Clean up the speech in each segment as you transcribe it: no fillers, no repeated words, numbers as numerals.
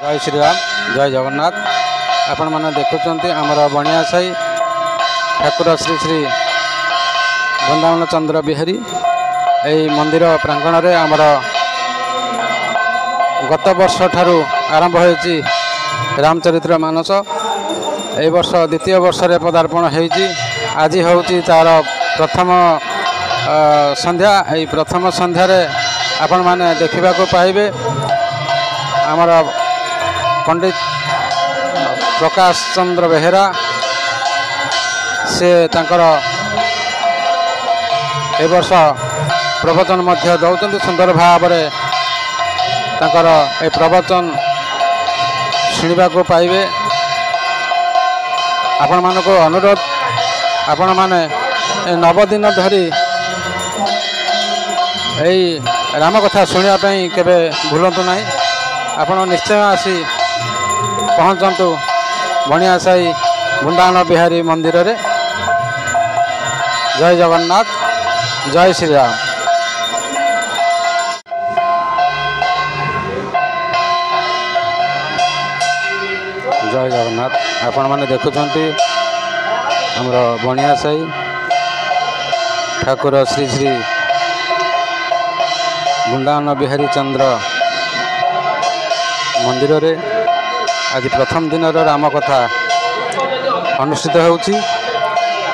जय श्रीराम जय जगन्नाथ। आपण मैंने देखुं आमर बणिया साई ठाकुर श्री श्री वृंदावन चंद्र बिहारी यही मंदिर प्रांगण में आमर गत वर्ष ठारू आरंभ होती रामचरित्र मानस। ए वर्ष द्वितीय वर्ष रे पदार्पण होती। आज हूँ तार प्रथम संध्या। यही प्रथम संध्यार आपण मैंने देखा पाइबे आमर पंडित प्रकाश चंद्र बेहेरा से तांकर ए वर्ष प्रवचन मध्य दौरान सुंदर भाव में तांकर ए प्रवचन शुणा पाइबे। आपण मानक अनुरोध आपण माने 9 दिन धरी यही राम कथा शुणापी केवे भूलु ना। आपण निश्चय आसी पहुँचतु बणिया साई वृंदावन बिहारी मंदिर रे। जय जगन्नाथ जय श्रीराम। जय जगन्नाथ। आपण मैंने देखुं आमर बणिया साई ठाकुर श्री श्री वृंदावन बिहारी चंद्र मंदिर रे आज प्रथम दिन राम कथा अनुष्ठित होउछि।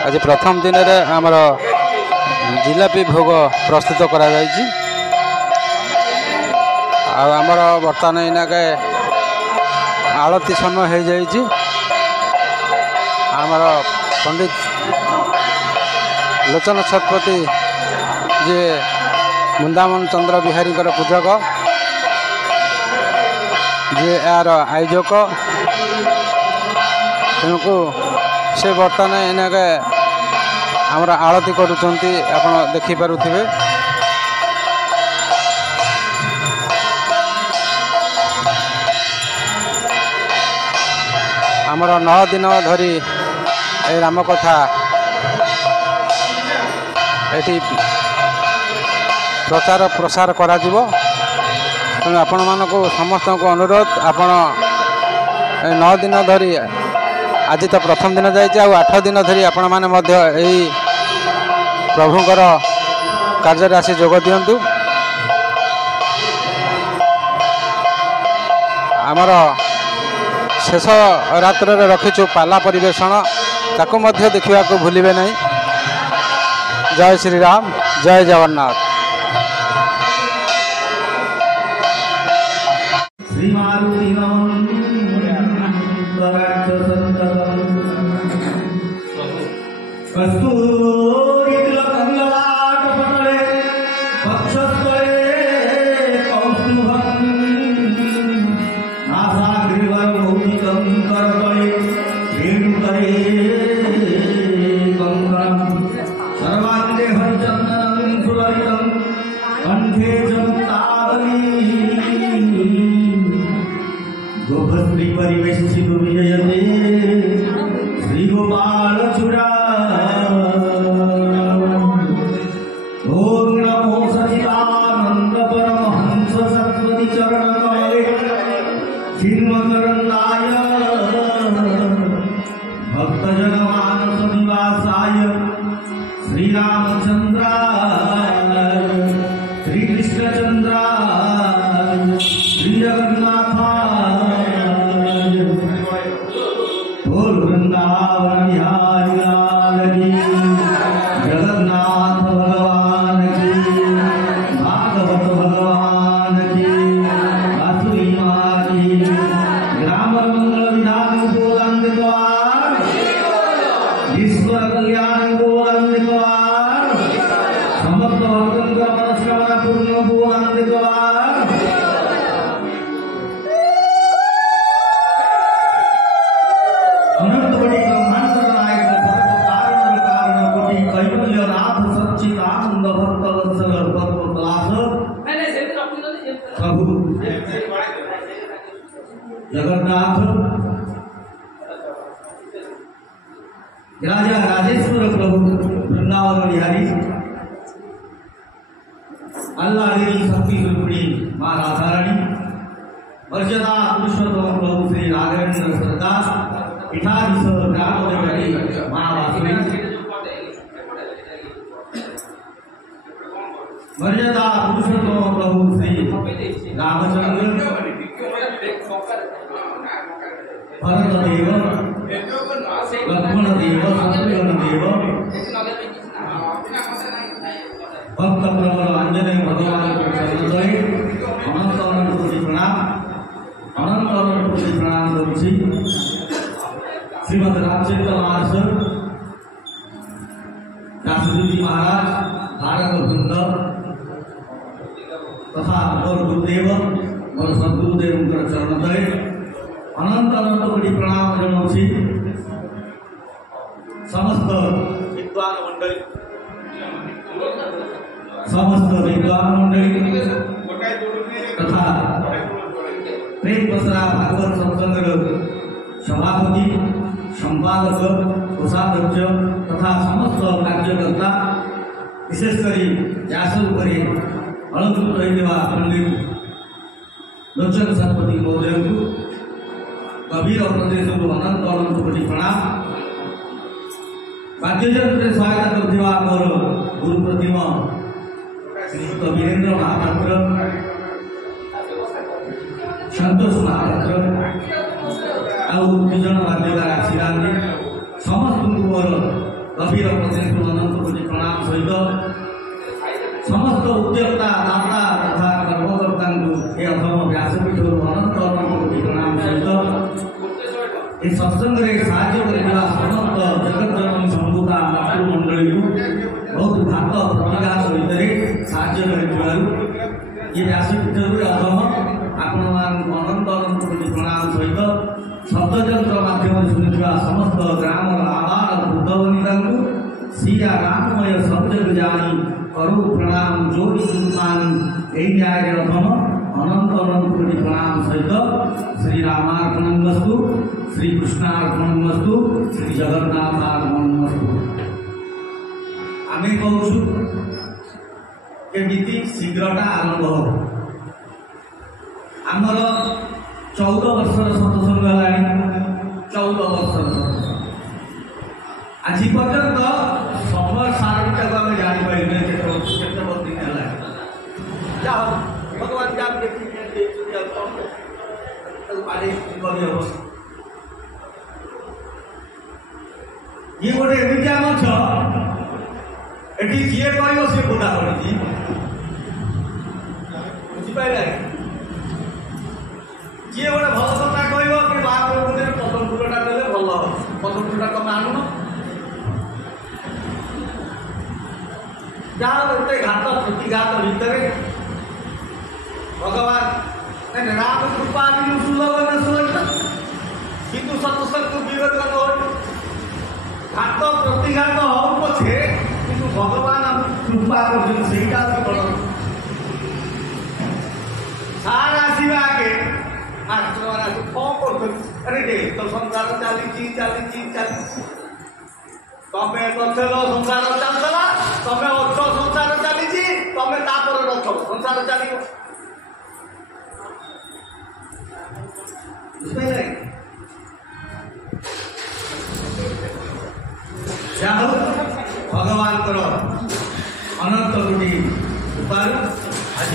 आज प्रथम दिन रे आमर जिलापी भोग प्रस्तुत करा जायछि। आमर बर्तमान इनाके आलती समय हो जाइछि। आमर पंडित लोचन शतपथी जे वृंदावन चंद्र बिहारी पूजक जे यार आयोजक तेणुक से बर्तमान इनाके आमर आलती करुँच आप देखिपे। आमर 9 दिन धरी ए राम कथा एटी प्रचार प्रसार करा जिवो। तेणु आपण मानक समस्त को अनुरोध आपण 9 दिन धरी आज तो प्रथम दिन जाइए 8 दिन धरी आपण माने मध्य यही प्रभुंकर कार्य आसी जोग दियंतु। आमर शेष रात्र रे रखीचु पाला परिवेषण ताकू मध्य देखा भूलिबे नहीं। जय श्रीराम जय जगन्नाथ। जगन्नाथ राजा राजेश्वर प्रभु वृंदावन बिहारी अल्लाह शक्ति स्वरूपिणी माँ राधा रानी मर्यादा पुरुषोत्तम मिथाविष नामदेवरी महावासुरी मर्यादा पुरुषोत्तम प्रभु श्री रामचंद्र भरत देव लक्ष्मण देव शत्रुघ्न देव भक्त प्रबल अंजनेय भगवान चरणद्वय अनंत अनंत कोटि प्रणाम अनंत अनंत कोटि प्रणाम करुछि। श्रीमद रामचरित मानस व्यासदेव महाराज भारत वृंद तथा मोर गुरुदेव मोर सद्गुरुदेव चरणद्वय अनंत अनंत कोटि प्रणाम जनाऊछि। समस्त विद्वान मंडली तथा प्रेम बसरा भागवत सत्संग सभापति संपादक कोषाध्यक्ष तथा समस्त कार्यकर्ता विशेषकर व्यासरूपे अलंकृत होता पंडित लोचन शतपथी महोदय को गभीर प्रदेश को अनंत अनंत कोटि प्रणाम। वाद्ययंत्र सहायता करथिबा मोर गुरु प्रतिमा श्रीयुक्त वीरेंद्र महापात्र संतोष महापात्र आउ दुजन वाद्यकार आशीर्वाद समस्त मोर गभीर प्रदेश को अनंत कोटि प्रणाम सहित समस्त उद्योक्ता दाता तथा कर्मकर्ता ये अथम व्यासपीठ अनंत अनंत कोटि प्रणाम सहित ये सत्संग साहाଯ୍य करने समस्त जगत जननी संभूता मातृमंडली को बहुत भात प्रतिभा सहित साहाଯ୍य कर व्यासपीठ अथम आपण अनंत अनंत कोटि प्रणाम सहित शब्दयंत्र माध्यम शुणुवा समस्त ग्राम आबाल वृद्ध वनिता श्री राममय शब्द जानी करू प्रणाम जोड़ी सुल्तान यही न्याय अथम अनंत अनंत कोटि प्रणाम सहित श्री रामार्पणमस्तु श्री कृष्णार्पणमस्तु श्री जगन्नाथार्पणमस्तु। आमे कहूँ केमिति शीघ्रटा आरंभ हो आमर 14 वर्षर सत्संग है 14 वर्षर आज पर्यंत समय सारणीटा को आम जापारे दिन है भगवान जाप ये गोटे एमती मछ एटी जी कह सी बोधा पड़ी बुझिपारे जी गोटे भल कथा कह कि महाप्रभु पदम फूलटा देले भल पदम फूलटा तुम आणुन जहाँ गोटे घात प्रतिघात भितर भगवान राम कृपा सुलभ किंतु सत्संग को विरोध हो घात प्रतिघात हो पछे किंतु भगवान कृपा कर सार आसवा आगे मास्टर मैंने कौन कर अरे तो संसार चली तमें गचल संसार चलता तमें अच संसार चली तमें तापर रथ संसार चलो भगवान अनंत कोटि कृपार आज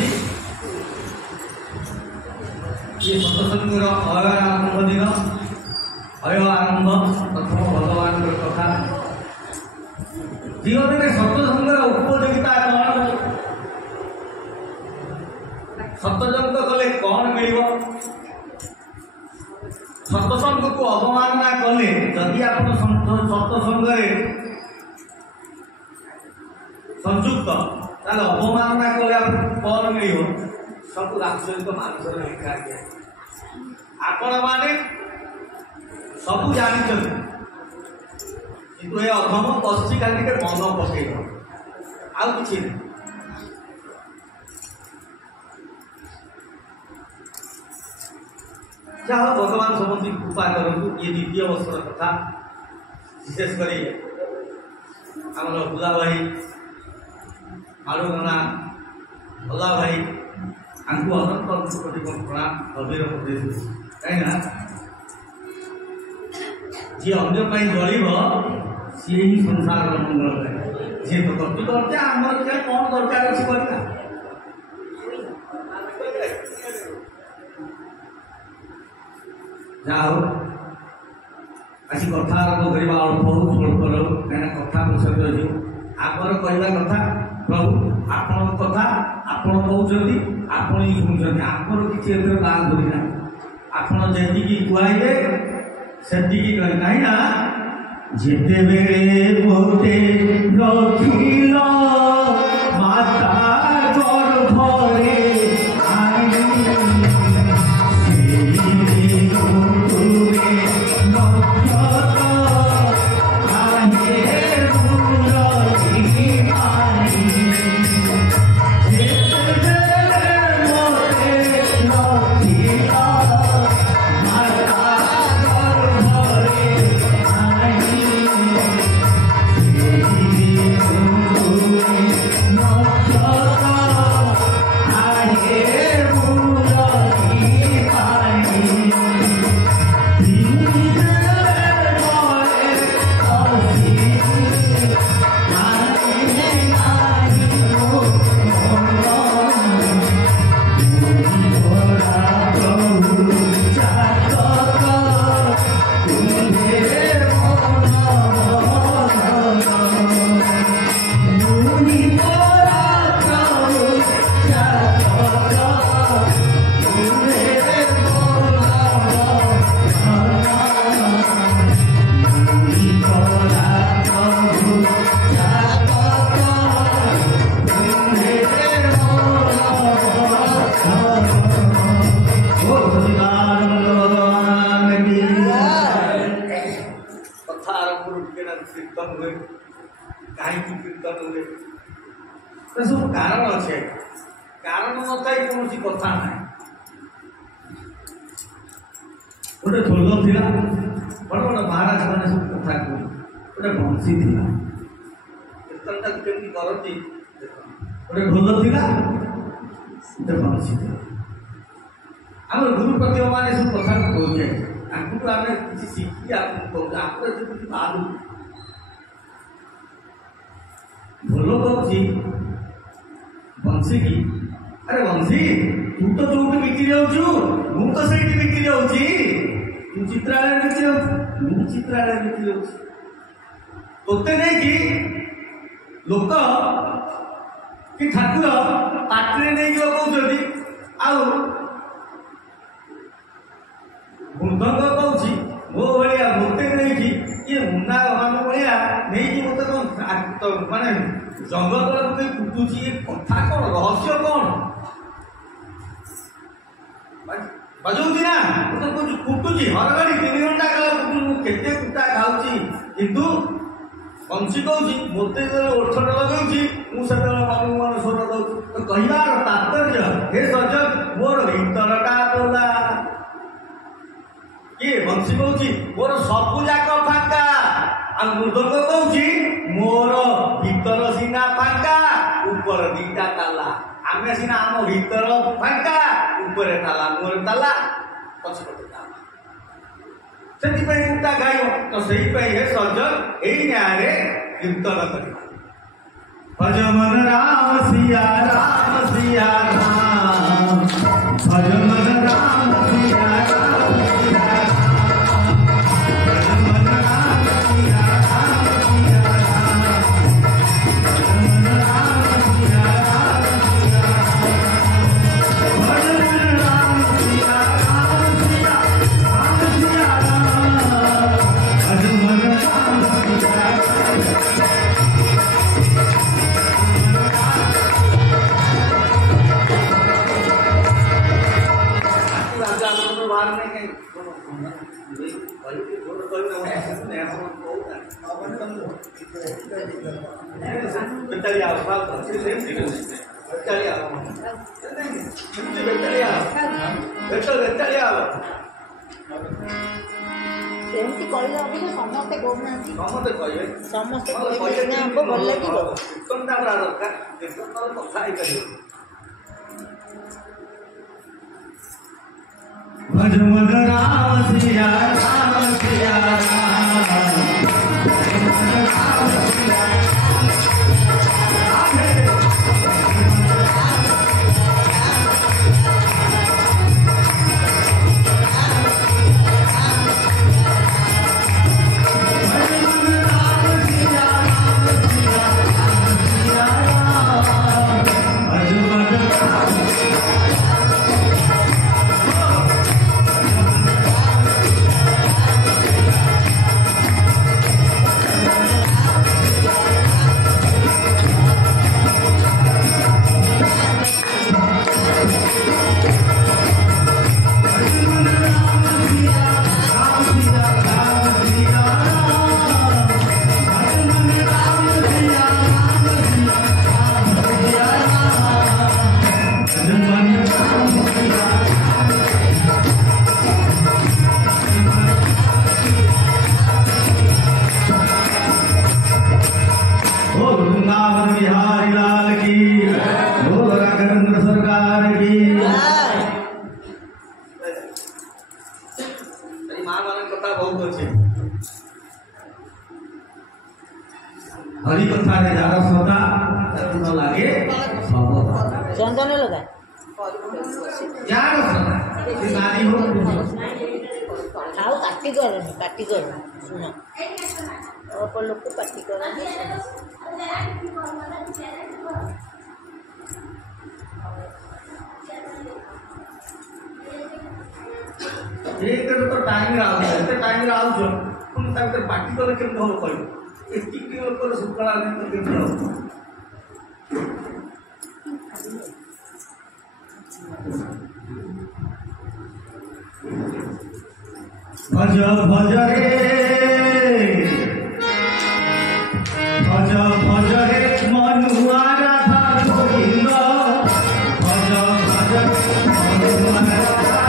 ये सत्संग आरंभ दिन अय आरंभ प्रथम भगवान कथा जीवन में सत्संग उपयोगिता कौन सत्संग कले कौन मिल सत्संग को अवमानना कले जदि आप सत्संग संयुक्त अवमानना कले कौन मिल सब राक्षस मानस लेखा आपण मैंने सब जानी किंतु ये अधम पशी खाली मन पकड़ आउ कि जहाँ भगवान समस्त कृपा करूँ ये द्वितीय वर्षर कथा विशेषकर आम बुला भाई मालूना भला भाई आंकु अनंत कोटि प्रणाम गभीर प्रदेश कहीं जी अन्य जलिब सी ही संसार मंगल करे जी तो करते करते आमर क्या कौन दरकार अच्छी करना जाओ आज कथा आरंभ करवा अल्प स्वल्प कहीं कथा पसंद अच्छी आगर कहवा कथा प्रभु आपण कथा आपण कहते आपण ही शुणुंट आपर किसी बात धरना आपण जी कहले से कहीं जेते बेले मोते रखिल माता गर्भरे सब कारण अच्छे कारण नथा कौन कथा ना गोटे ढोल था बड़ बड़ महाराज मैंने सब कथा कह गोटे बंशी था कीर्तन केमी करती गोटे ढोल था गोटे बंशी था आम गुरु प्रतिभा मैंने सब कथा कहे आपको आम किसी शिखी आपको कहूँ आप बाहर ढोल कहूँ बंशी की अरे बंशी तू तो जो बिक्री जाऊँ मु तो से बिक्री जाऊँगी तू चित्रालय बिक्री जाऊँ मु चित्रालय बिक्री जाऊँ तोते नहीं कि लोक कि ठाकुर पाटे नहीं कहते आउ बुंदंग कहूँ मो भाया मत नहीं कि ये मुन्ना मान भाया नहीं कि मत माने जंगल मुझे कुटुची कथा कौन रहस्य कौन बजाऊँगी ना मुझे कुटुची हर घड़ी 3 घंटा काल केते कुटा खाऊँगी किंतु बंशी कहूँ मत ओठट लगे मुझे मन मन स्वर दौर तो कहबार तात्पर्य हे सजग मोर भीतरटा बोला किए बंशी कहूँ मोर सबू जाक फांका आ मृदंग कहूँ मोर भीतर सीना फांका ऊपर 2टा ताला आमे सीना आम भीतर फांका ऊपर ताला मोर ताला पछपटे ताला से गोटा गाय तो से सजग यही न्याय कीर्तन कर भज मन राम सिया राम सिया राम भज मन राम सिया राम सिया ସେମିତି କହିଲେ ଅବଶ୍ୟ ସମସ୍ତେ କହୁନାହାନ୍ତି ସମସ୍ତେ କହିବେ ସମସ୍ତେ କହିବେ ଆମକୁ ଭଲ ଲାଗିବ କୀର୍ତ୍ତନଟା ଆମର ଦରକାର କୀର୍ତ୍ତନର କଥା ହେଇପାରିବ भज मन राम सिया राम सिया राम कथा बहुत अच्छे हरि कथा रे जार सदा न लागे सब चंदन लगा जार सदा से नारी हो खाओ काटी कर सुनो और लोग को पार्टी कर एक तो टाइम राउछ तुम ताके पार्टी कर केम हो कहि एति के लोक सुकला नहीं तो केम हो भज भज रे भज भज रे मनुआ राधा गोविंद भज भज मनुआ राधा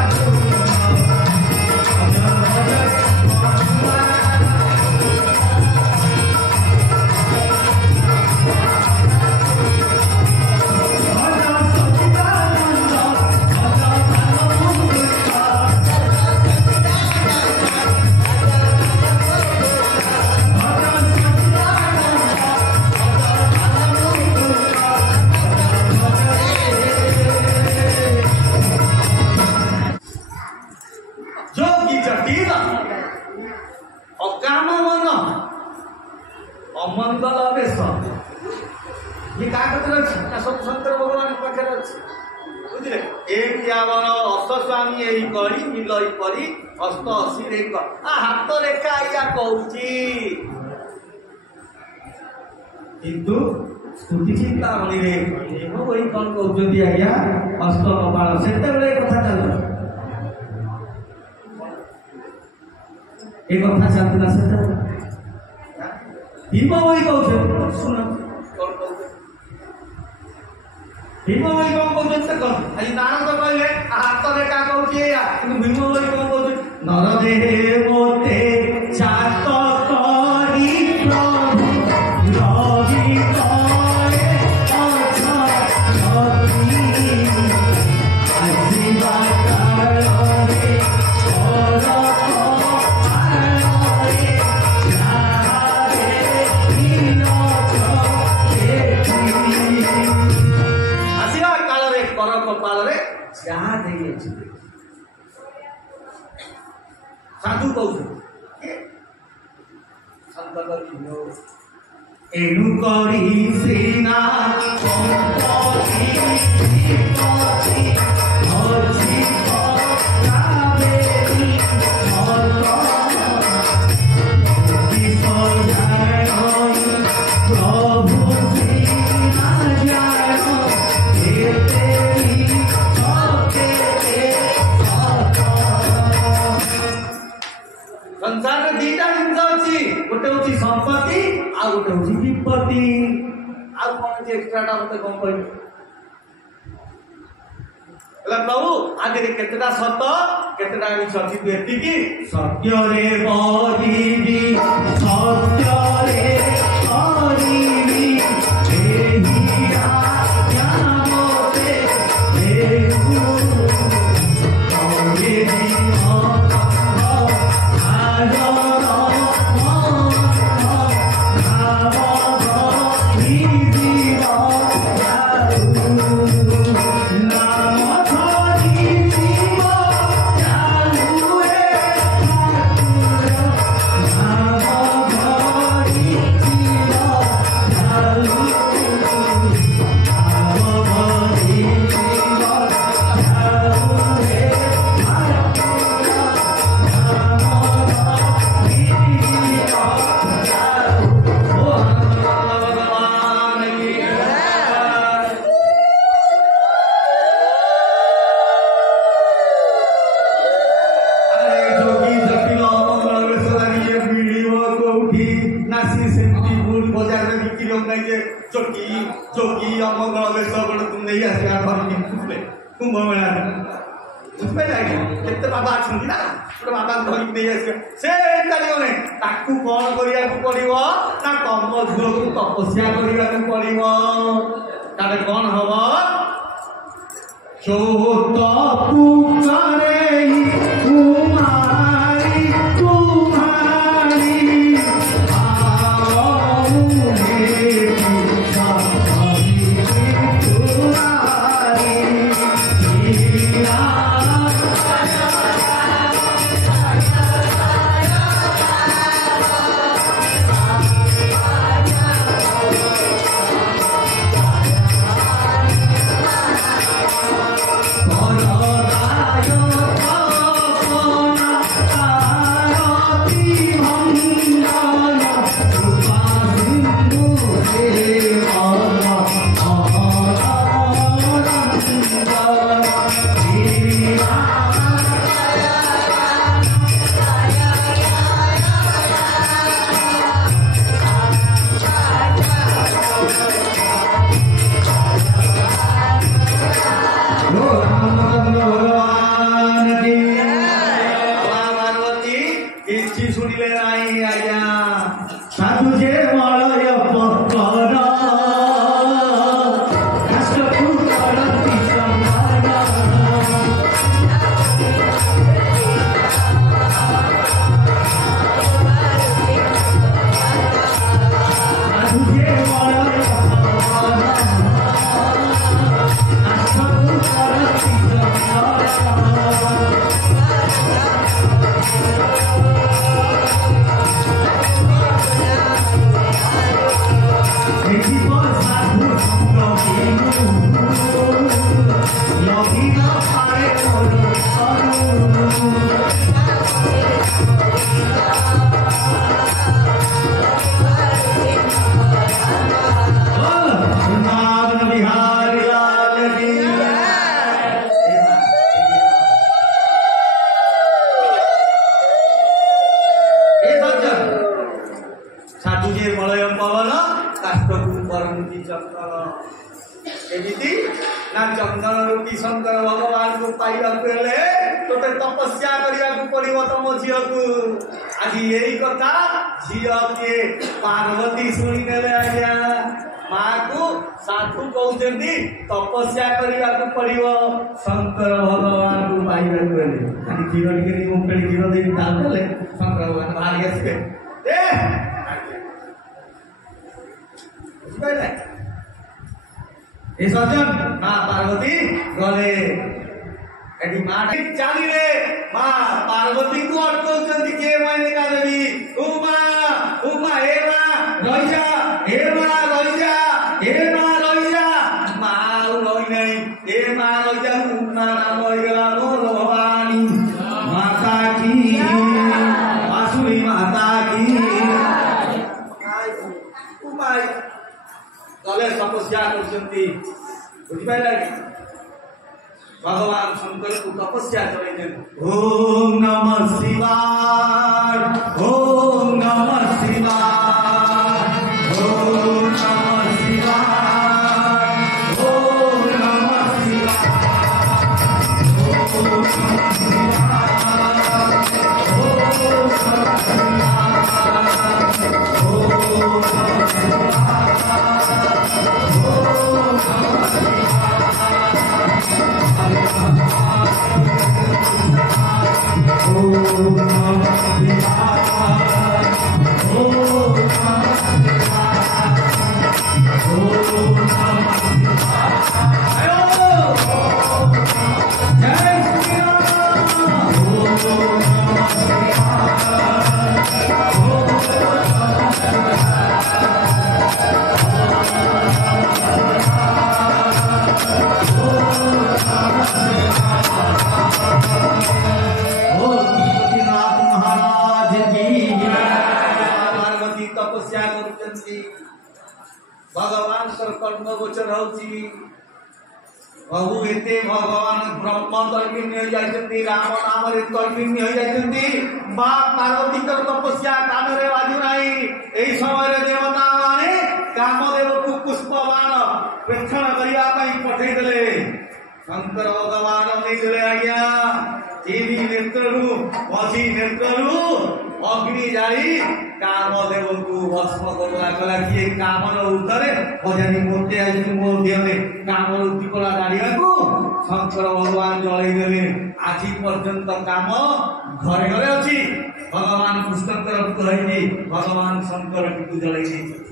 अमंगल बेश ये क्या कहते सब शंकर भगवान पाखे अच्छे बुझे एक आवर अष्टस्वामी यही करी मिलई परी हस्त असी रेख हाथ रेखा या कहूची किंतु स्तुति चिंतामणि रे वही कौन कहते आज्ञा हस्त कपाल से कथा चल ये कथा चलता से भीम भाई कहते सुन कौन कहते भीम भाई कौन कहते कौन आज नारद कहले हाथ रे का कहूची या भीम भाई कौन कहते नर देहे मोते चात करी प्रभु रवि करे अथा रवि आशीर्वाद रे साधु एनु करी सेना संसार में दीटा जिन अच्छी गोटे हूँ संपत्ति आ गोटे हूँ विपत्ति आ कौन एक्सट्राटा मत कौन कह प्रभु आगे केतटा सत केतटा मिछ अछि एतिकी सत्य रे बरिबी सत्य रे बरिबी एही आज्ञा मोते देहु ओरे जोगी अमंगल बेश गोटे तुम नहीं आसिया घर कुंभ मेला उसमें जाए केते बाबा अच्छा ना गोटे बाबा धरिक नहीं आसिया से जाने ताकू कौन करिया पड़ो ना कम झूल को तपस्या करिया पड़ो ताले कौन हम चौथ पुकारे कुमारी तू ଶୁଣିଲେ ନାହିଁ ଆଜ୍ଞା ସାଧୁ ଯେ ମଳୟ ପକର ରାଷ୍ଟ୍ରକୁ କରନ୍ତି ସମ୍ମାନ ସାଧୁ ଯେ ମଳୟ चंदन रूपी शंकर भगवान को पाइबा हेले तोते तपस्या करिया पड़ो तुम झील को आज यही कथा झील किए पार्वती शुणी ने आज्ञा माँ को साधु कहते तपस्या करने पड़ो शंकर भगवान को पाइबा हेले क्षीर टे मुखे क्षीर दे शंकर भगवान बाहरी आसवे बुझे ए सज्जन माँ पार्वती गले एटी माँ चालीरे माँ पार्वती को अटकाउछन् के मैंने का देवी उमा उमा हे माँ रहि जा हे माँ रहि जा हे माँ रहि जा माँ रहि नहीं हे माँ रहि जा उमा नाम होइगला मोर भवानी माता की वासुरी माता की उमा गले तपस्या करछन्ती बुझिपाइला भगवान शंकर को तपस्या चलाइछन् ओम नमः शिवाय ओम नमः शिवाय ओम नमः शिवाय ओम नमः शिवाय ओम नमः भगवान कर्म गोचर होची बहु एते भगवान ब्रह्म तर्किनी हो जाइछन्ती राम नाम रे तर्किनी हो जाइछन्ती मां पार्वती को तपस्या कान रे बाजू नाही एई समय रे देवता माने कामदेव को पुष्पबाण प्रेक्षण करिया पई पठेई देले शंकर भगवान नहीं देले आज्ञा तीन नेत्रु मझी नेत्रु अग्नि जाई कामदेव को भस्म करला गला किए कामन उतरे भजनी मूर्ति आज मोर देहरे कामन दीपला दाड़िया को शंकर भगवान जलाई देले आज पर्यंत काम घरे घरे अछि भगवान कृष्णकर कहैछि भगवान शंकर को जलाई दै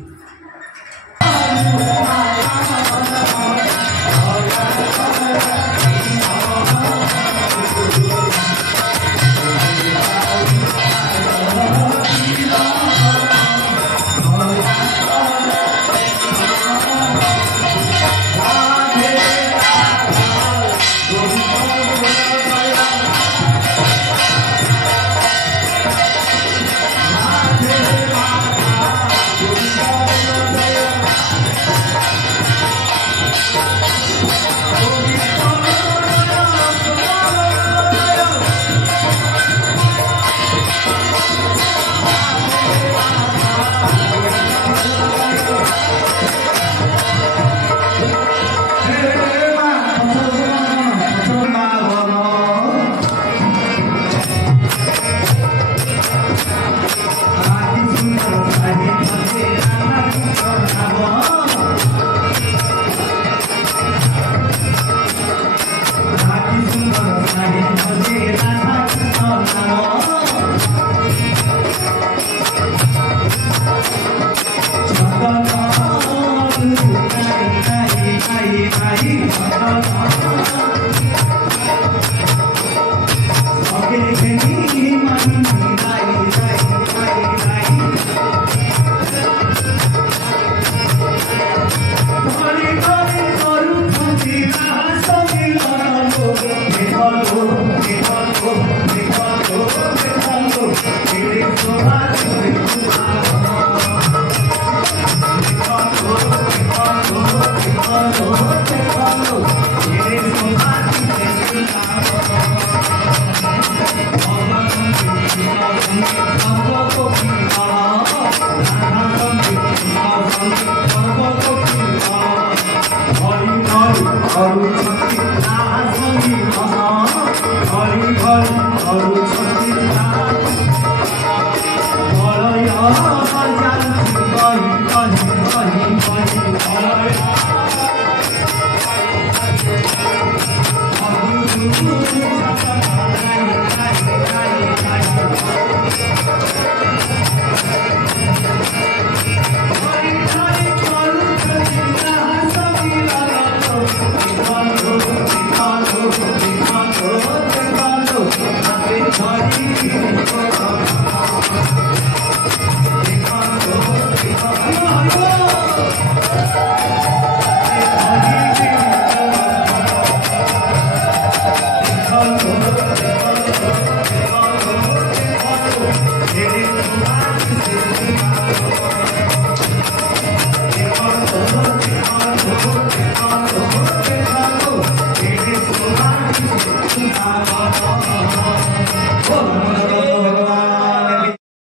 Thank you.